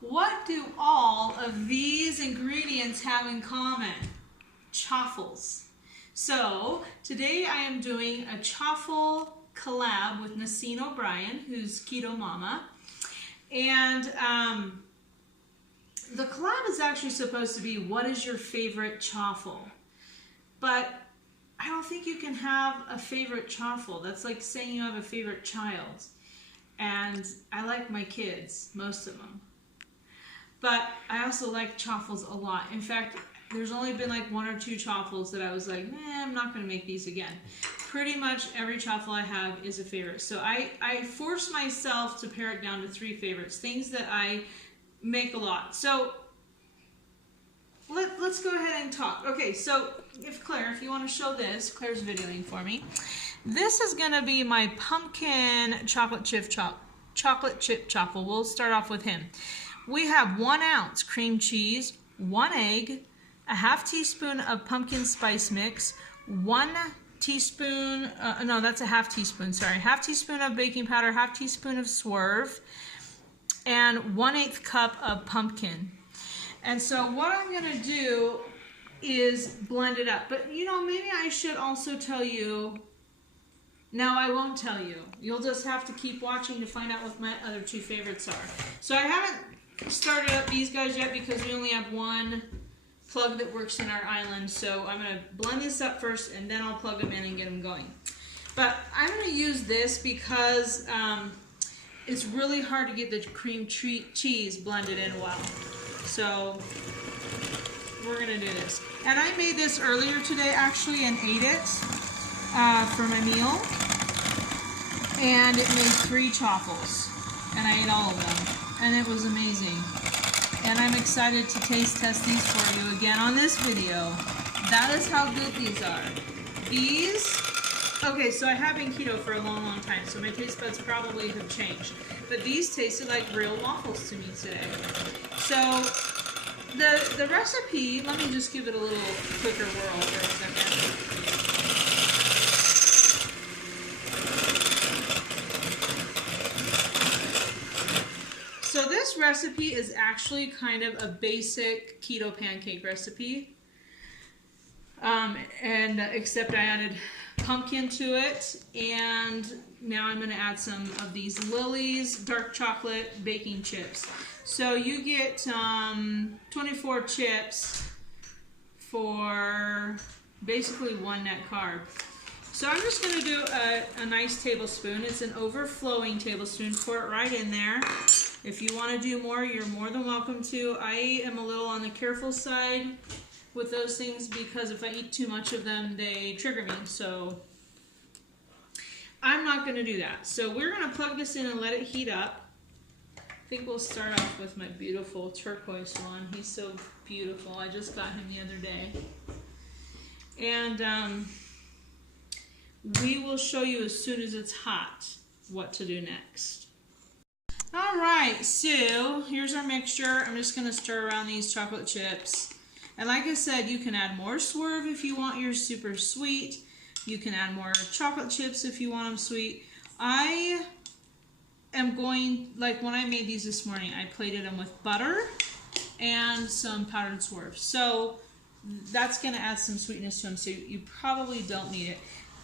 What do all of these ingredients have in common? Chaffles. So today I am doing a chaffle collab with Nacine O'Brien, who's Keto Mama. And the collab is actually supposed to be, what is your favorite chaffle? But I don't think you can have a favorite chaffle. That's like saying you have a favorite child. And I like my kids, most of them. But I also like chaffles a lot. In fact, there's only been like 1 or 2 chaffles that I was like, I'm not going to make these again. Pretty much every chaffle I have is a favorite. So I force myself to pare it down to 3 favorites, things that I make a lot. So let's go ahead and talk. Okay, so if you want to show this, Claire's videoing for me. This is going to be my pumpkin chocolate chip chaffle. We'll start off with him. We have 1 ounce cream cheese, 1 egg, a ½ teaspoon of pumpkin spice mix, 1 teaspoon, no, that's a ½ teaspoon, sorry, ½ teaspoon of baking powder, ½ teaspoon of swerve, and 1/8 cup of pumpkin. And so what I'm going to do is blend it up. But, you know, maybe I should also tell you. No, I won't tell you. You'll just have to keep watching to find out what my other 2 favorites are. So I haven't started up these guys yet because we only have 1 plug that works in our island. So I'm going to blend this up first and then I'll plug them in and get them going. But I'm going to use this because it's really hard to get the cream cheese blended in well. So we're going to do this. And I made this earlier today actually and ate it for my meal. And it made 3 chaffles. And I ate all of them. And it was amazing. And I'm excited to taste test these for you again on this video. That is how good these are. These, okay, so I have been keto for a long, long time, so my taste buds probably have changed. But these tasted like real waffles to me today. So the recipe, let me just give it a little quicker whirl for a second. So this recipe is actually kind of a basic keto pancake recipe, except I added pumpkin to it, and now I'm going to add some of these Lily's dark chocolate baking chips. So you get 24 chips for basically 1 net carb. So I'm just going to do a nice tablespoon. It's an overflowing tablespoon. Pour it right in there. If you want to do more, you're more than welcome to. I am a little on the careful side with those things because if I eat too much of them, they trigger me. So I'm not going to do that. So we're going to plug this in and let it heat up. I think we'll start off with my beautiful turquoise one. He's so beautiful. I just got him the other day. And we will show you as soon as it's hot what to do next. All right, so here's our mixture. I'm just going to stir around these chocolate chips. And like I said, you can add more swerve if you want yours super sweet. You can add more chocolate chips if you want them sweet. I am going, like when I made these this morning, I plated them with butter and some powdered swerve. So that's going to add some sweetness to them, so you probably don't need it.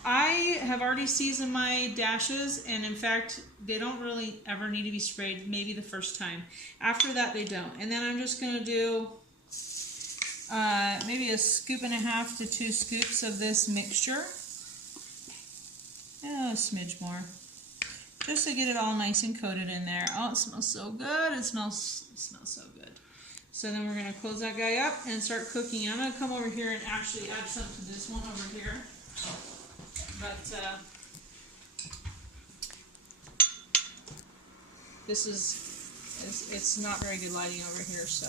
I have already seasoned my dashes, and in fact, they don't really ever need to be sprayed, maybe the first time. After that, they don't. And then I'm just going to do maybe 1.5 scoops to 2 scoops of this mixture. A smidge more. Just to get it all nice and coated in there. Oh, it smells so good. It smells so good. So then we're going to close that guy up and start cooking. I'm going to come over here and actually add some to this one over here. But this it's not very good lighting over here, so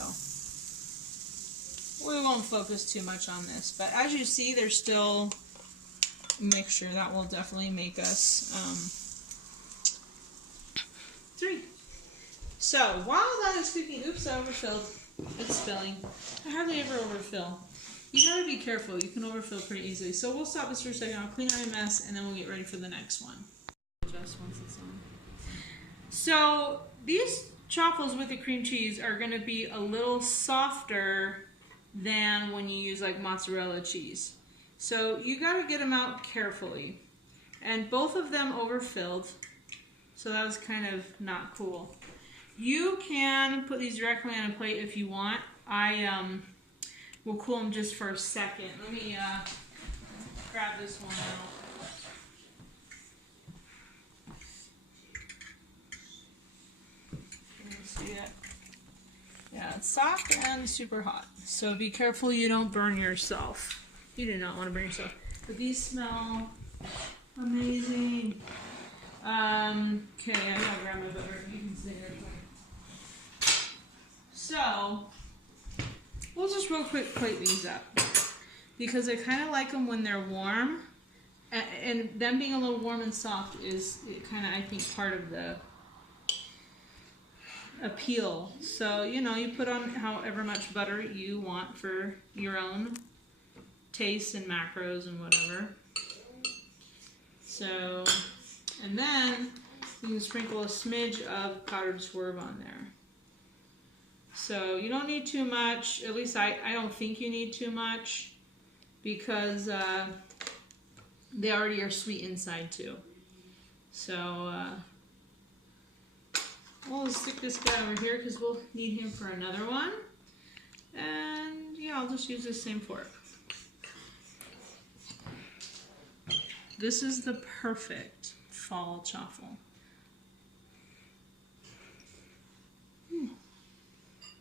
we won't focus too much on this. But as you see, there's still mixture that will definitely make us 3. So while that is cooking, oops, I overfilled. It's spilling. I hardly ever overfill. You gotta be careful. You can overfill pretty easily. So we'll stop this for a second. I'll clean out my mess, and then we'll get ready for the next one. Adjust once it's on. So these Chaffles with the cream cheese are going to be a little softer than when you use like mozzarella cheese. So you got to get them out carefully. And both of them overfilled, so that was kind of not cool. You can put these directly on a plate if you want. I will cool them just for a second. Let me grab this one out. Can you see it? Yeah, it's soft and super hot. So be careful you don't burn yourself. You do not want to burn yourself. But these smell amazing. Okay, I gotta grab my butter. You can see it. So, we'll just real quick plate these up. Because I kind of like them when they're warm. And them being a little warm and soft is kind of, I think, part of the appeal. So, you know, you put on however much butter you want for your own taste and macros and whatever. So, and then you can sprinkle a smidge of powdered swerve on there. So you don't need too much, at least I don't think you need too much, because they already are sweet inside too. So we'll stick this guy over here because we'll need him for another one. And yeah, I'll just use the same fork. This is the perfect fall chaffle.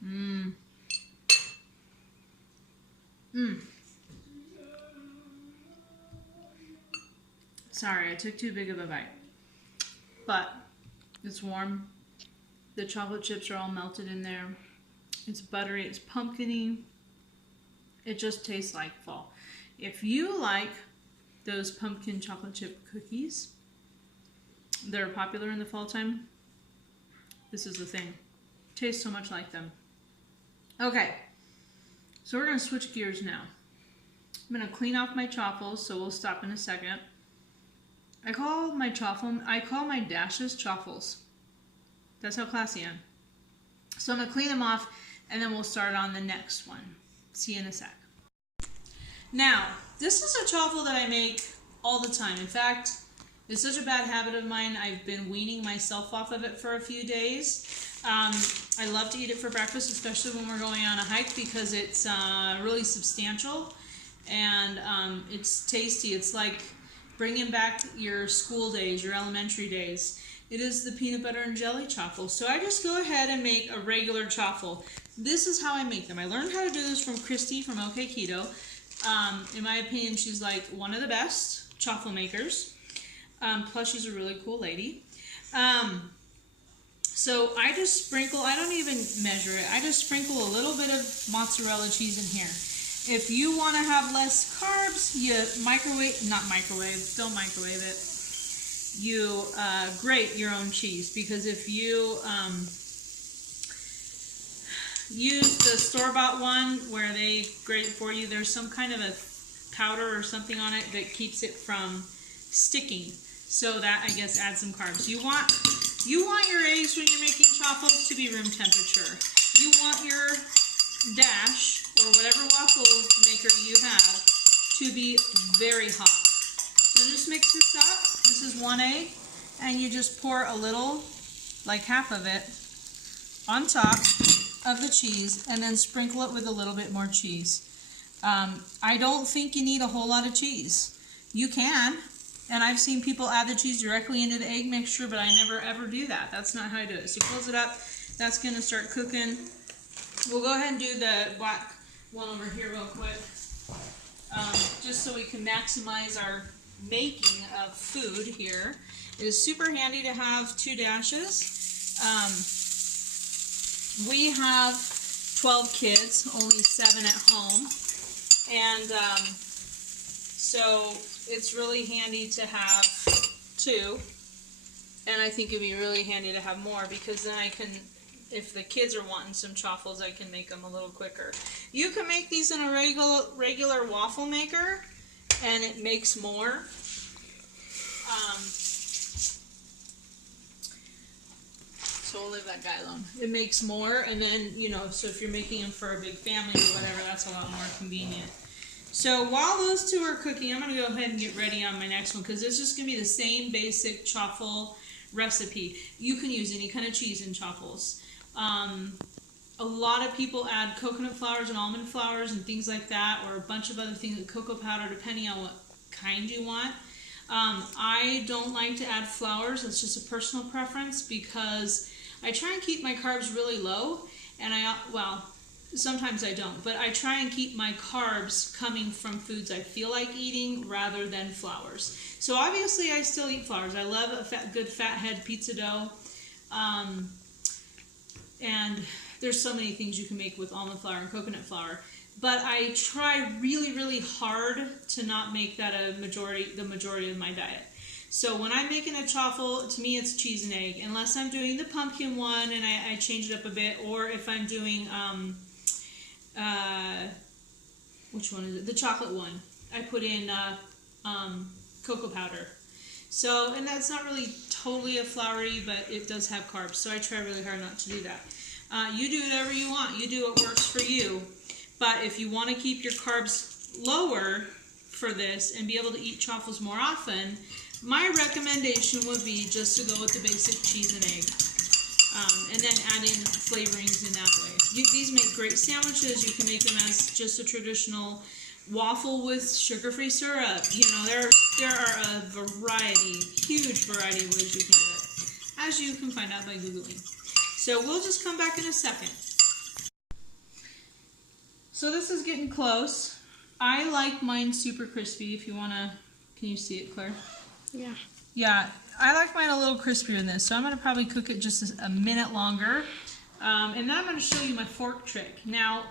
Mmm. Mmm. Sorry, I took too big of a bite. But it's warm. The chocolate chips are all melted in there. It's buttery, it's pumpkin-y. It just tastes like fall. If you like those pumpkin chocolate chip cookies that are popular in the fall time, this is the thing. Tastes so much like them. Okay, so we're going to switch gears now. I'm going to clean off my chaffles, so we'll stop in a second. I call my dashes chaffles. That's how classy I am. So I'm going to clean them off, and then we'll start on the next one. See you in a sec. Now, this is a chaffle that I make all the time. In fact, it's such a bad habit of mine, I've been weaning myself off of it for a few days. I love to eat it for breakfast, especially when we're going on a hike, because it's really substantial and it's tasty. It's like bringing back your school days, your elementary days. It is the peanut butter and jelly chaffle. So I just go ahead and make a regular chaffle. This is how I make them. I learned how to do this from Christy from OK Keto. In my opinion, she's like one of the best chaffle makers. Plus, she's a really cool lady. So I just sprinkle, I don't even measure it. I just sprinkle a little bit of mozzarella cheese in here. If you want to have less carbs, you don't microwave it. You grate your own cheese, because if you use the store-bought one where they grate it for you, there's some kind of a powder or something on it that keeps it from sticking. So that, I guess, adds some carbs. You want your eggs when you're making chaffles to be room temperature. You want your dash or whatever waffle maker you have to be very hot. So just mix this up. This is 1 egg, and you just pour a little, like half of it, on top of the cheese, and then sprinkle it with a little bit more cheese. I don't think you need a whole lot of cheese. You can, and I've seen people add the cheese directly into the egg mixture, but I never ever do that. That's not how I do it. So close it up. That's going to start cooking. We'll go ahead and do the black one over here real quick, just so we can maximize our making of food here. It is super handy to have 2 dashes. We have 12 kids, only 7 at home, and so it's really handy to have 2, and I think it'd be really handy to have more, because then I can, if the kids are wanting some chaffles, I can make them a little quicker. You can make these in a regular waffle maker, and it makes more. So we'll leave that guy alone. It makes more, and then, you know, so if you're making them for a big family or whatever, that's a lot more convenient. So while those two are cooking, I'm going to go ahead and get ready on my next one, because it's just going to be the same basic chaffle recipe. You can use any kind of cheese in chaffles. A lot of people add coconut flours and almond flours and things like that, or a bunch of other things, like cocoa powder, depending on what kind you want. I don't like to add flours. It's just a personal preference, because I try and keep my carbs really low, and well, sometimes I don't, but I try and keep my carbs coming from foods I feel like eating rather than flours. So obviously I still eat flours. I love a good fathead pizza dough, and there's so many things you can make with almond flour and coconut flour. But I try really, really hard to not make that the majority of my diet. So when I'm making a chaffle, to me it's cheese and egg, unless I'm doing the pumpkin one and I change it up a bit, or if I'm doing, which one is it? The chocolate one. I put in cocoa powder. So, and that's not really totally a floury, but it does have carbs. So I try really hard not to do that. You do whatever you want. You do what works for you. But if you want to keep your carbs lower for this and be able to eat chaffles more often, my recommendation would be just to go with the basic cheese and egg. And then add in flavorings in that way. These make great sandwiches. You can make them as just a traditional waffle with sugar-free syrup. You know, there are a variety, huge variety of ways you can do it, as you can find out by Googling. So we'll just come back in a second. So this is getting close. I like mine super crispy. If you want to, can you see it, Claire? Yeah. Yeah, I like mine a little crispier than this, so I'm going to probably cook it just a minute longer. And then I'm going to show you my fork trick. Now,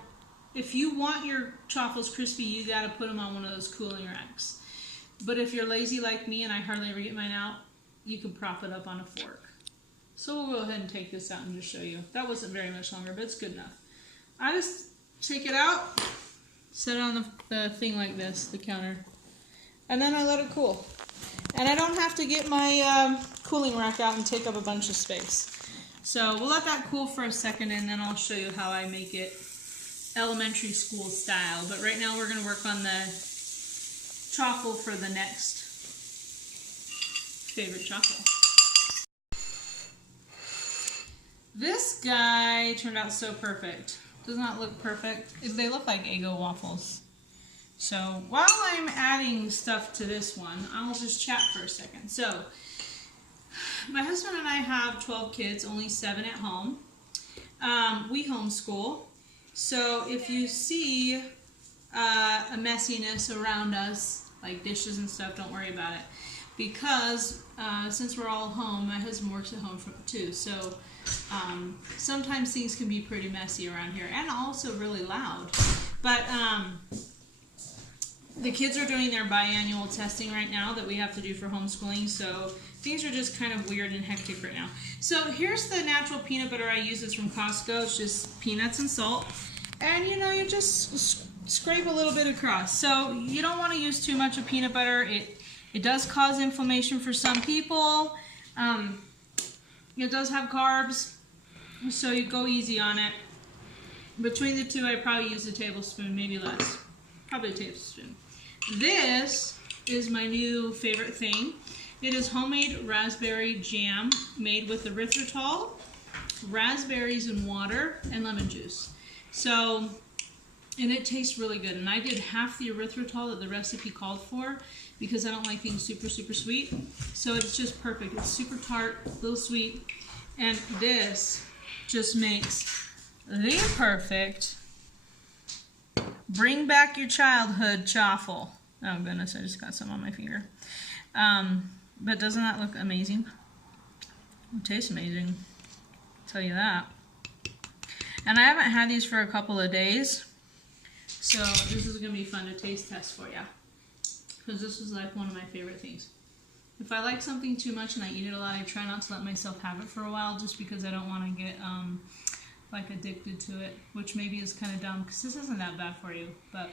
if you want your chaffles crispy, you got to put them on one of those cooling racks. But if you're lazy like me and I hardly ever get mine out, you can prop it up on a fork. So we'll go ahead and take this out and just show you. That wasn't very much longer, but it's good enough. I just take it out, set it on the thing like this, the counter, and then I let it cool. And I don't have to get my cooling rack out and take up a bunch of space. So we'll let that cool for a second, and then I'll show you how I make it elementary school style. But right now we're going to work on the chaffle for the next favorite chaffle. This guy turned out so perfect. Does not look perfect. They look like Eggo waffles. So while I'm adding stuff to this one, I'll just chat for a second. So my husband and I have 12 kids, only 7 at home. We homeschool. So if you see a messiness around us, like dishes and stuff, don't worry about it. Because since we're all home, my husband works at home too. So sometimes things can be pretty messy around here, and also really loud. But the kids are doing their biannual testing right now that we have to do for homeschooling, so things are just kind of weird and hectic right now. So here's the natural peanut butter I use. It's from Costco. It's just peanuts and salt, and you know, you just scrape a little bit across. So you don't want to use too much of peanut butter. It does cause inflammation for some people. It does have carbs, so you go easy on it. Between the two, I probably use a tablespoon, maybe less. Probably a tablespoon. This is my new favorite thing. It is homemade raspberry jam made with erythritol, raspberries and water, and lemon juice. So, and it tastes really good. And I did half the erythritol that the recipe called for because I don't like things super, super sweet. So it's just perfect. It's super tart, a little sweet. And this just makes the perfect bring back your childhood chaffle. Oh goodness, I just got some on my finger. But doesn't that look amazing? It tastes amazing, I'll tell you that. And I haven't had these for a couple of days, so this is going to be fun to taste test for you. Because this is like one of my favorite things. If I like something too much and I eat it a lot, I try not to let myself have it for a while just because I don't want to get like addicted to it, which maybe is kind of dumb because this isn't that bad for you, but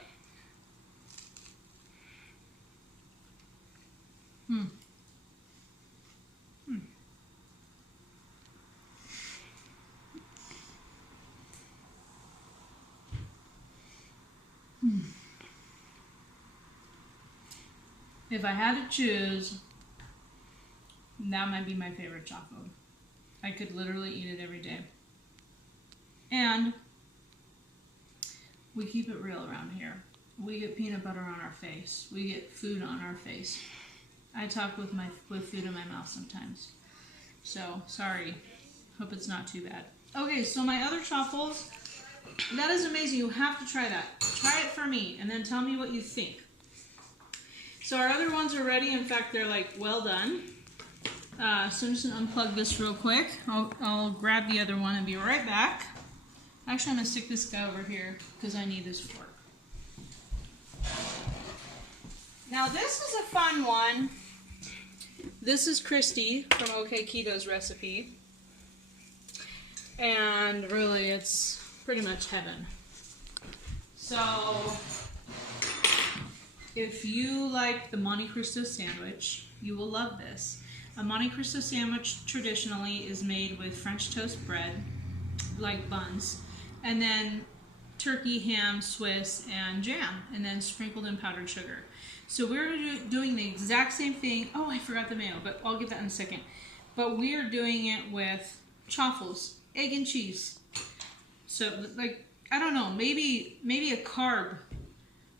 if I had to choose, that might be my favorite chocolate. I could literally eat it every day. And we keep it real around here. We get peanut butter on our face. We get food on our face. I talk with food in my mouth sometimes. So, sorry. Hope it's not too bad. Okay, so my other Chaffles, that is amazing. You have to try that. Try it for me, and then tell me what you think. So our other ones are ready. In fact, they're like, well done. So I'm just going to unplug this real quick. I'll grab the other one and be right back. Actually, I'm going to stick this guy over here because I need this fork. Now this is a fun one. This is Christy from OK Keto's recipe. And really it's pretty much heaven. So if you like the Monte Cristo sandwich, you will love this. A Monte Cristo sandwich traditionally is made with French toast bread, like buns, and then turkey, ham, Swiss, and jam, and then sprinkled in powdered sugar. So we're doing the exact same thing. Oh, I forgot the mayo, but I'll get that in a second. But we're doing it with Chaffles, egg and cheese. So, like, I don't know, maybe a carb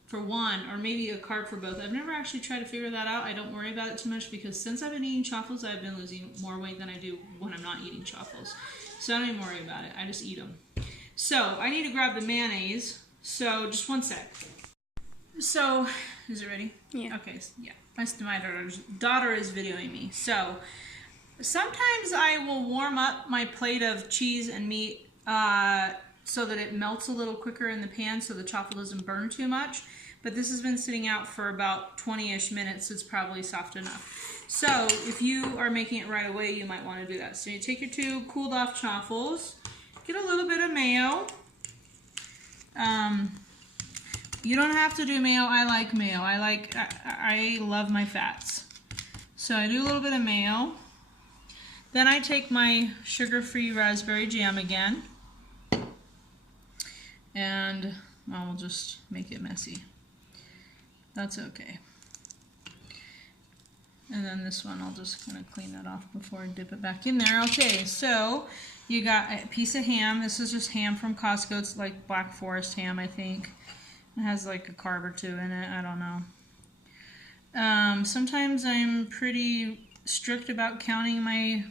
for one, or maybe a carb for both. I've never actually tried to figure that out. I don't worry about it too much because since I've been eating Chaffles, I've been losing more weight than I do when I'm not eating Chaffles. So I don't even worry about it. I just eat them. So I need to grab the mayonnaise. So just one sec. So, is it ready? Yeah. Okay, yeah. My daughter is videoing me. So, sometimes I will warm up my plate of cheese and meat so that it melts a little quicker in the pan so the chaffle doesn't burn too much. But this has been sitting out for about 20-ish minutes. It's probably soft enough. So, if you are making it right away, you might want to do that. So, you take your two cooled off chaffles, get a little bit of mayo. You don't have to do mayo. I like mayo. I love my fats. So I do a little bit of mayo. Then I take my sugar-free raspberry jam again. And I will just make it messy. That's okay. And then this one, I'll just kind of clean that off before I dip it back in there. Okay, so you got a piece of ham. This is just ham from Costco. It's like Black Forest ham, I think. It has like a carb or two in it. I don't know. Sometimes I'm pretty strict about counting my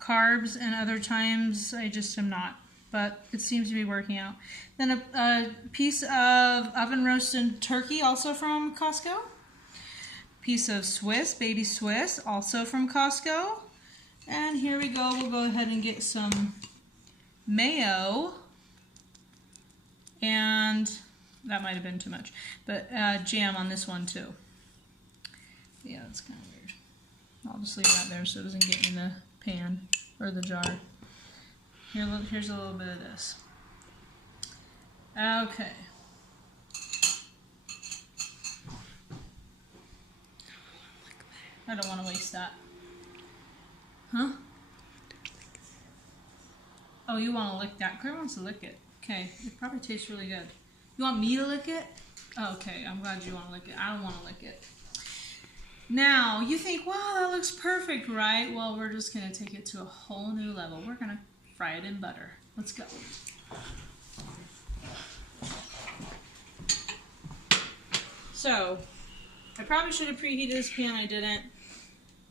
carbs, and other times I just am not. But it seems to be working out. Then a piece of oven roasted turkey, also from Costco. Piece of Swiss, baby Swiss, also from Costco. And here we go. We'll go ahead and get some mayo. And that might have been too much. But jam on this one too. Yeah, that's kind of weird. I'll just leave that there so it doesn't get in the pan or the jar. Here's a little bit of this. Okay. I don't want to waste that. Huh? Oh, you want to lick that? Claire wants to lick it. Okay, it probably tastes really good. You want me to lick it? Oh, okay, I'm glad you want to lick it. I don't want to lick it. Now, you think, wow, that looks perfect, right? Well, we're just going to take it to a whole new level. We're going to fry it in butter. Let's go. So, I probably should have preheated this pan. I didn't.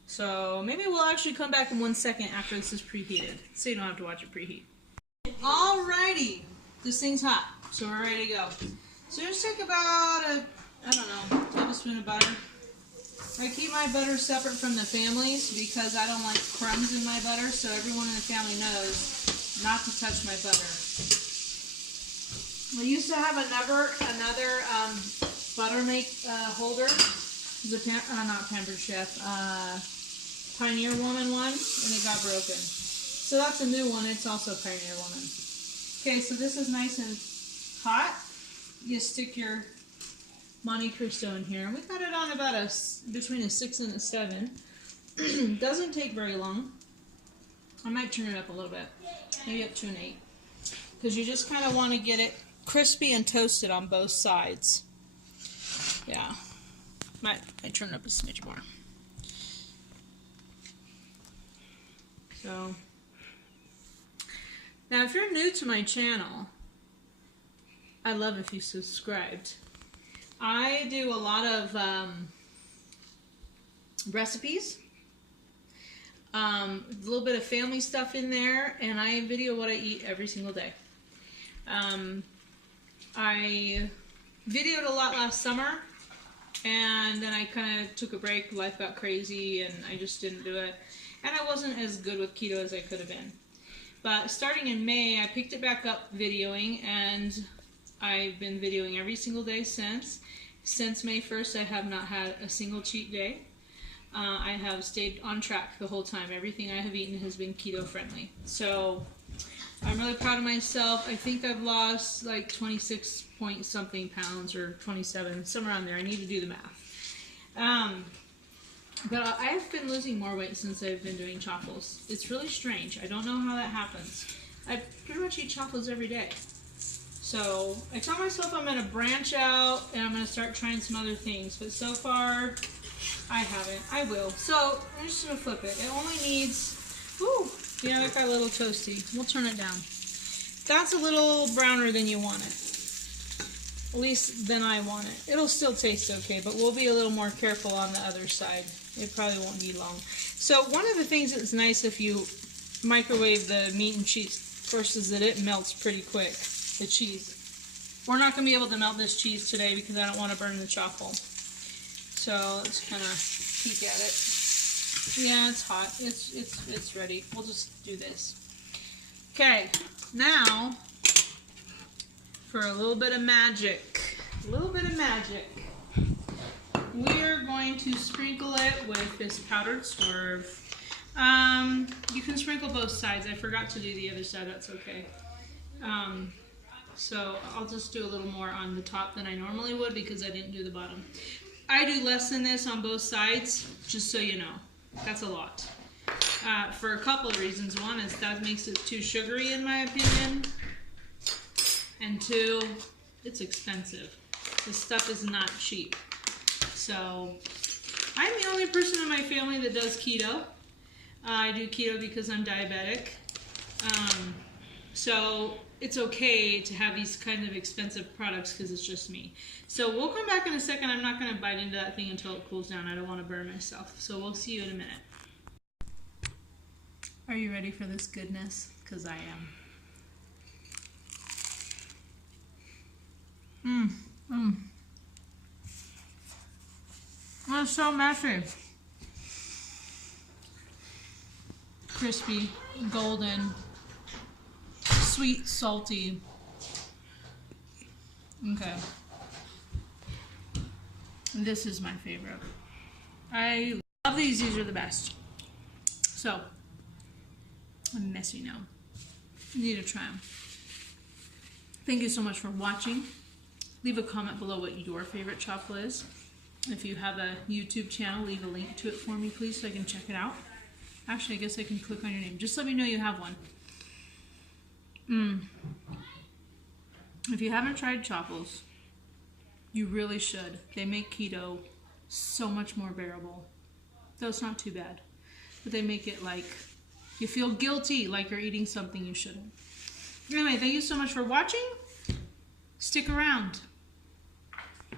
So, maybe we'll actually come back in 1 second after this is preheated, so you don't have to watch it preheat. Alrighty. This thing's hot, so we're ready to go. So just take about a, I don't know, tablespoon of butter. I keep my butter separate from the families because I don't like crumbs in my butter, so everyone in the family knows not to touch my butter. We used to have another butter make holder. It was a not Pampered Chef, Pioneer Woman one, and it got broken. So that's a new one. It's also Pioneer Woman. Okay, so this is nice and hot. You stick your Monte Cristo in here. We got it on about between a 6 and a 7. Doesn't take very long. I might turn it up a little bit, maybe up to an 8, because you just kind of want to get it crispy and toasted on both sides. Yeah. But I turned up a smidge more. So, now if you're new to my channel, I'd love if you subscribed. I do a lot of recipes, a little bit of family stuff in there, and I video what I eat every single day. I videoed a lot last summer, and then I kind of took a break. Life got crazy, and I just didn't do it. And I wasn't as good with keto as I could have been. But starting in May, I picked it back up videoing, and I've been videoing every single day since. Since May 1st, I have not had a single cheat day. I have stayed on track the whole time. Everything I have eaten has been keto friendly. So I'm really proud of myself. I think I've lost like 26 point something pounds, or 27, somewhere around there. I need to do the math. But I have been losing more weight since I've been doing chaffles. It's really strange. I don't know how that happens. I pretty much eat chaffles every day. So I tell myself I'm going to branch out and I'm going to start trying some other things. But so far, I haven't. I will. So I'm just going to flip it. It only needs, whoo, yeah, that got a little toasty. We'll turn it down. That's a little browner than you want it. At least than I want it. It'll still taste okay, but we'll be a little more careful on the other side. It probably won't be long. So one of the things that's nice if you microwave the meat and cheese first is that it melts pretty quick, the cheese. We're not going to be able to melt this cheese today because I don't want to burn the chaffle. So let's kind of peek at it. Yeah, it's hot. It's ready. We'll just do this. Okay, now for a little bit of magic. A little bit of magic. We're going to sprinkle it with this powdered swerve. You can sprinkle both sides. I forgot to do the other side. That's okay. So I'll just do a little more on the top than I normally would because I didn't do the bottom. I do less than this on both sides, just so you know. That's a lot. For a couple of reasons. One is that makes it too sugary in my opinion. And two, it's expensive. This stuff is not cheap. So, I'm the only person in my family that does keto. I do keto because I'm diabetic. So, it's okay to have these kind of expensive products because it's just me. So, we'll come back in a second. I'm not going to bite into that thing until it cools down. I don't want to burn myself. So, we'll see you in a minute. Are you ready for this goodness? Because I am. Oh, it's so messy. Crispy, golden, sweet, salty. Okay. This is my favorite. I love these. These are the best. So, I'm messy now. You need to try them. Thank you so much for watching. Leave a comment below what your favorite chaffle is. If you have a YouTube channel, leave a link to it for me, please, so I can check it out. Actually, I guess I can click on your name. Just let me know you have one. If you haven't tried chaffles, you really should. They make keto so much more bearable. Though it's not too bad. But they make it like you feel guilty, like you're eating something you shouldn't. Anyway, thank you so much for watching. Stick around.